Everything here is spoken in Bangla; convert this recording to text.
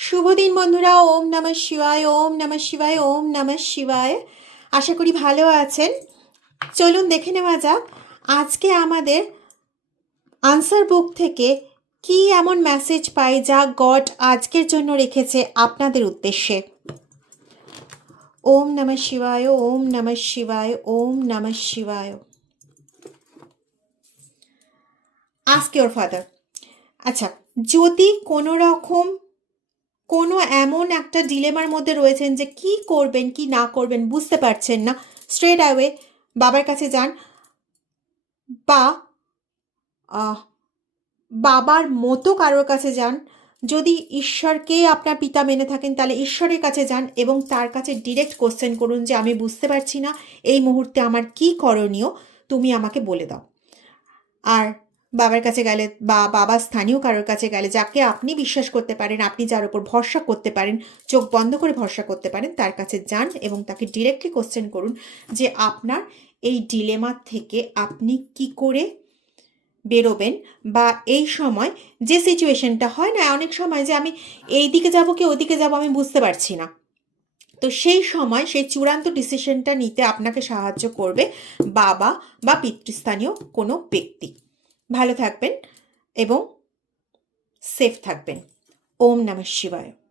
শুভ দিন বন্ধুরা। ওম নমঃ শিবায়, ওম নমঃ শিবায়, ওম নমঃ শিবায়। আশা করি ভালো আছেন। চলুন দেখে নেওয়া যাক আজকে আমাদের আনসার বুক থেকে কি এমন মেসেজ পাই যা গড আজকের জন্য রেখেছে আপনাদের উদ্দেশ্যে। ওম নমঃ শিবায়, ওম নমঃ শিবায়, ওম নমঃ শিবায়। Ask your father. আচ্ছা, যদি কোনো রকম কোনো এমন একটা ডিলেমার মধ্যে রয়েছেন যে কি করবেন কি না করবেন বুঝতে পারছেন না, স্ট্রেট অ্যাওয়ে বাবার কাছে যান, বা বাবার মতো কারোর কাছে যান। যদি ঈশ্বরকে আপনার পিতা মেনে থাকেন তাহলে ঈশ্বরের কাছে যান এবং তার কাছে ডিরেক্ট কোশ্চেন করুন যে আমি বুঝতে পারছি না এই মুহূর্তে আমার কি করণীয়, তুমি আমাকে বলে দাও। আর বাবার কাছে গেলে বা বাবা স্থানীয় কারোর কাছে গেলে যাকে আপনি বিশ্বাস করতে পারেন, আপনি যার উপর ভরসা করতে পারেন, চোখ বন্ধ করে ভরসা করতে পারেন, তার কাছে যান এবং তাকে ডিরেক্টলি কোশ্চেন করুন যে আপনার এই ডিলেমা থেকে আপনি কি করে বেরোবেন, বা এই সময় যে সিচুয়েশনটা হয় না অনেক সময় যে আমি এই দিকে যাব কি ওদিকে যাব আমি বুঝতে পারছি না, তো সেই সময় সেই চূড়ান্ত ডিসিশনটা নিতে আপনাকে সাহায্য করবে বাবা বা পিতৃস্থানীয় কোনো ব্যক্তি। ভালো থাকবেন এবং সেফ থাকবেন। ওম নমঃ শিবায়।